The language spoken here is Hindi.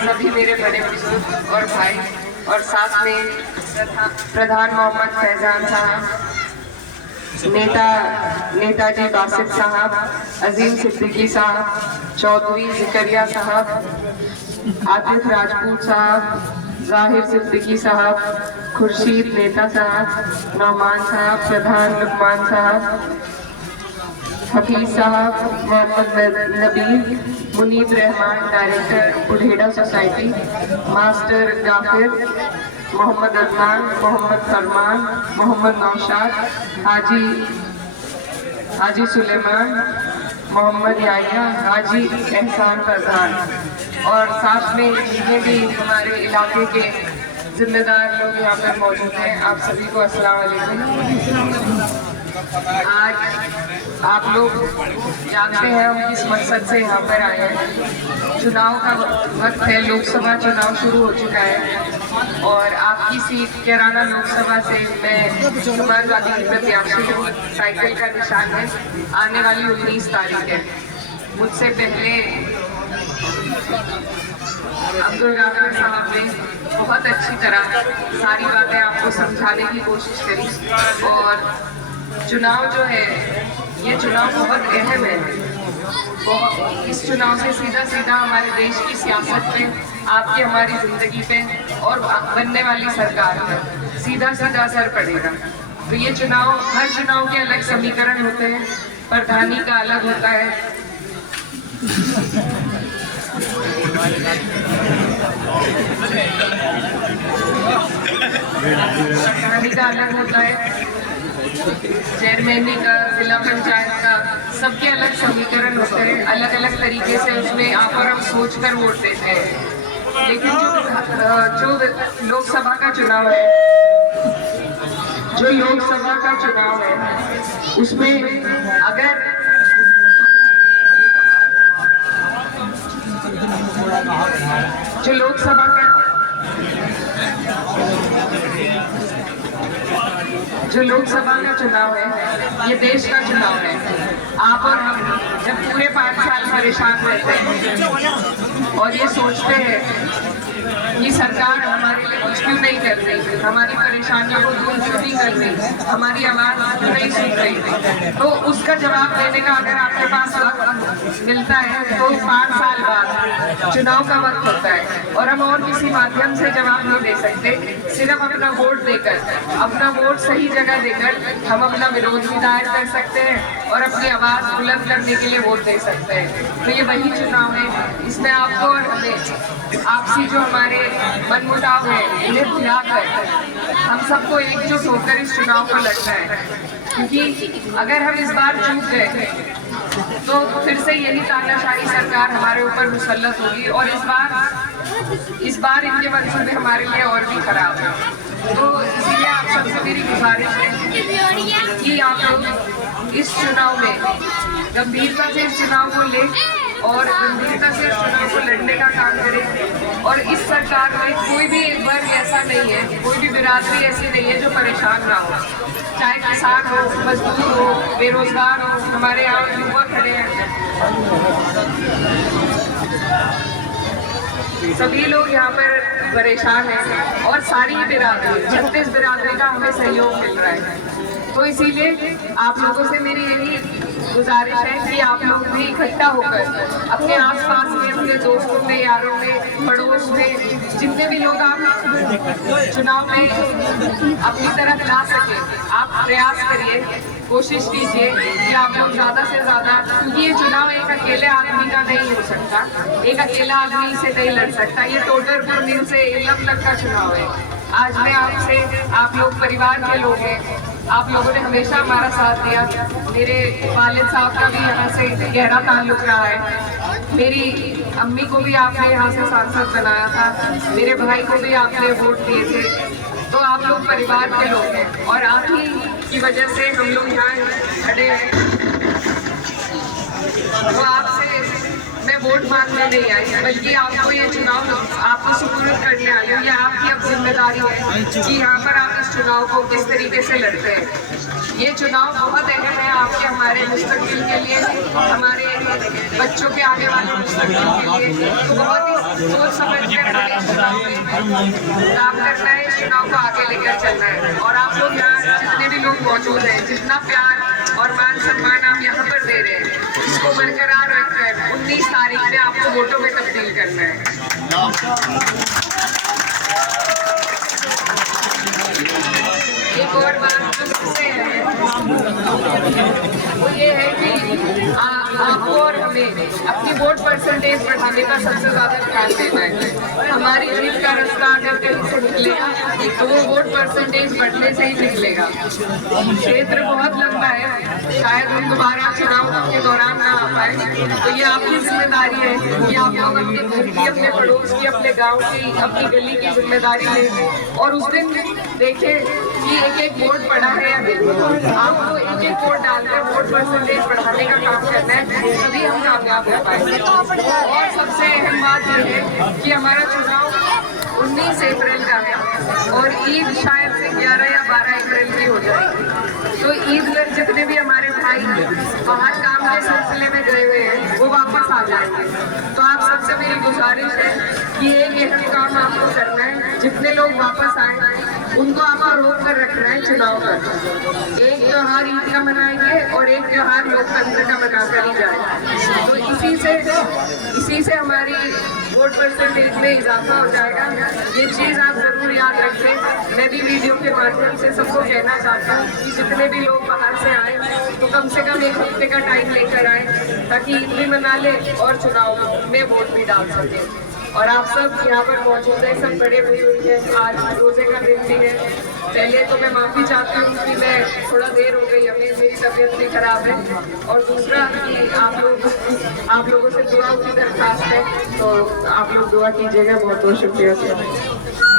सभी मेरे बड़े बुजुर्ग और भाई और साथ में प्रधान मोहम्मद फैजान साहब, नेताजी बासित साहब, अजीम सिद्दीकी साहब, चौधरी जिकरिया साहब, आतिफ राजपूत साहब, जाहिर सिद्दीकी साहब, खुर्शीद नेता साहब, नौमान साहब, प्रधान Lukman sahab, Hafeez sahab, Mohammad Nabeel, Muneeb Rahman director Budhera society, master Gafir, Mohammad Adnan, Mohammad Farman, Mohammad Naushad, Haji Suleman, Mohammad Yaya, Haji Ehsan प्रधान और साथ में जितने भी हमारे इलाके के जिम्मेदार लोग यहाँ पर मौजूद हैं, आप सभी को अस्सलाम वालेकुम। आज आप लोग जानते हैं हम किस मकसद से यहाँ पर आए हैं। चुनाव का वक्त है, लोकसभा चुनाव शुरू हो चुका है और आपकी सीट कैराना लोकसभा से मैं समाजवादी की प्रत्याशी हूँ। साइकिल का निशान है, आने वाली 19 तारीख है। मुझसे पहले अब्दुल गाफिर साहब ने बहुत अच्छी तरह सारी बातें आपको समझाने की कोशिश करी और चुनाव जो है ये चुनाव बहुत अहम है। इस चुनाव से सीधा सीधा हमारे देश की सियासत पे, आपकी हमारी जिंदगी पे और बनने वाली सरकार पे सीधा सीधा असर पड़ेगा। तो ये चुनाव, हर चुनाव के अलग समीकरण होते हैं, प्रधानी का अलग होता है, प्रधानी का अलग होता है, चेयरमैनी का, जिला पंचायत का, सबके अलग समीकरण होते हैं, अलग अलग तरीके से उसमें आप और हम सोचकर वोट देते हैं। लेकिन जो लोकसभा का चुनाव है, जो लोकसभा का चुनाव है उसमें अगर जो लोकसभा का चुनाव है ये देश का चुनाव है। आप और हम जब पूरे 5 साल परेशान रहते हैं और ये सोचते हैं कि सरकार हमारे लिए कुछ क्यों नहीं कर रही, हमारी परेशानियों को दूर क्यों नहीं कर रही, हमारी आवाज़ क्यों नहीं सुन रही, तो उसका जवाब देने का अगर आपके पास वक्त मिलता है तो 5 साल बाद चुनाव का वक्त होता है और हम और किसी माध्यम से जवाब नहीं दे सकते। सिर्फ अपना वोट देकर, अपना वोट सही जगह देकर हम अपना विरोध भी दायर कर सकते हैं और अपनी आवाज़ बुलंद करने के लिए वोट दे सकते हैं। तो ये वही चुनाव है, इसमें आपको और हमें आपसी जो हमारे मनमुटाव है इन्हें भुलाकर हम सबको एकजुट होकर इस चुनाव को लड़ना है। क्योंकि अगर हम इस बार चूक गए तो फिर से यही तानाशाही सरकार हमारे ऊपर मुसल्लत होगी और इस बार इनके मंसूबे हमारे लिए और भी खराब है। तो इसीलिए आप सबसे मेरी गुजारिश है कि आप लोग इस चुनाव में गंभीरता से इस चुनाव को लें और गंभीरता से इस चुनाव को लड़ने का काम करें। और इस सरकार में कोई भी एक वर्ग ऐसा नहीं है, कोई भी बिरादरी ऐसी नहीं है जो परेशान ना हो, चाहे किसान हो, मजदूर हो, बेरोजगार हो, हमारे यहाँ युवा खड़े हैं, सभी लोग यहाँ पर परेशान हैं और सारी बिरादरी, 36 बिरादरी का हमें सहयोग मिल रहा है। तो इसीलिए आप लोगों से मेरी यही गुजारिश है कि आप लोग भी इकट्ठा होकर अपने आसपास में, अपने दोस्तों में, यारों में, पड़ोस में, जितने भी लोग आप चुनाव में अपनी तरफ ला सके, आप प्रयास करिए, कोशिश कीजिए कि आप लोग ज़्यादा से ज़्यादा, क्योंकि ये चुनाव एक अकेले आदमी का नहीं हो सकता, एक अकेला आदमी से नहीं लड़ सकता, ये टोटल मिल से अलग का चुनाव है। आज मैं आपसे, आप लोग परिवार के लोग हैं, आप लोगों ने हमेशा हमारा साथ दिया। मेरे वालिद साहब का भी यहाँ से गहरा ताल्लुक रहा है, मेरी अम्मी को भी आपने यहाँ से सांसद बनाया था, मेरे भाई को भी आपने वोट दिए थे। तो आप लोग परिवार के लोग हैं और आप ही की वजह से हम लोग यहाँ खड़े हैं। तो आपसे मैं वोट मांगने नहीं आई, बल्कि आपको ये चुनाव आपको सुपुर्द करने आई हूँ। ये आपकी अब जिम्मेदारी है कि यहाँ पर आप इस चुनाव को किस तरीके से लड़ते हैं। ये चुनाव बहुत अहम है आपके हमारे मुस्तकबिल के लिए, हमारे बच्चों के आने वाले मुस्तकबिल के लिए। तो बहुत ही सोच समझ कर हमें चुनाव में काम करना है, इस चुनाव को आगे लेकर चलना है। और आप लोग यहाँ जितने भी लोग मौजूद हैं, जितना प्यार और मान सम्मान आप यहाँ पर दे रहे हैं, इसको बरकरार रखकर 19 तारीख में आपको वोटों में तब्दील करना है। एक और बात जो है वो ये है कि आपको और हमें अपनी वोट परसेंटेज बढ़ाने का सबसे ज्यादा ध्यान देना है। हमारी जीत का रास्ता अगर कहीं से निकलेगा तो वो वोट परसेंटेज बढ़ने से ही निकलेगा। क्षेत्र बहुत लंबा है, शायद हम दोबारा चुनाव के दौरान ना आ पाए, तो ये आपकी जिम्मेदारी है कि आप लोग अपने घर की, अपने पड़ोस की, अपने गाँव की, अपनी गली की जिम्मेदारी लें और उस दिन देखें कि एक वोट पड़ा है या नहीं। आपको एक वोट डालकर वोट परसेंटेज बढ़ाने का काम करना है, तभी हम कामयाब हो पाएंगे। और सबसे अहम बात यह है कि हमारा चुनाव 19 अप्रैल का है और ईद शायद से 11 या 12 अप्रैल की हो जाएगी। तो ईद पर जितने भी हमारे भाई बाहर काम के सिलसिले में गए हुए हैं वो वापस आ जाएंगे। तो आप सबसे मेरी गुजारिश है कि एक अहम काम आपको करना है, जितने लोग वापस आए उनको आपको रोक कर रखना है चुनाव पर। एक त्योहार ईद का मनाएंगे और एक त्योहार लोकतंत्र का मनाकर ही जाएगा। तो इसी से हमारी वोट परसेंटेज में इजाफा हो जाएगा। ये चीज़ आप जरूर याद रखें। मैं भी वीडियो के माध्यम से सबको कहना चाहता हूँ कि जितने भी लोग बाहर से आए तो कम से कम 1 हफ्ते का टाइम लेकर आए, ताकि ईद भी मना ले और चुनाव में वोट भी डाल सकें। और आप सब यहाँ पर मौजूद हैं, सब बड़े हुई हुई है। आज रोजे का दिन भी है। पहले तो मैं माफ़ी चाहती हूँ कि मैं थोड़ा देर हो गई, हमें मेरी तबीयत भी खराब है। और दूसरा कि आप लोगों से दुआ की दरख्वास्त है, तो आप लोग दुआ कीजिएगा। बहुत बहुत शुक्रिया।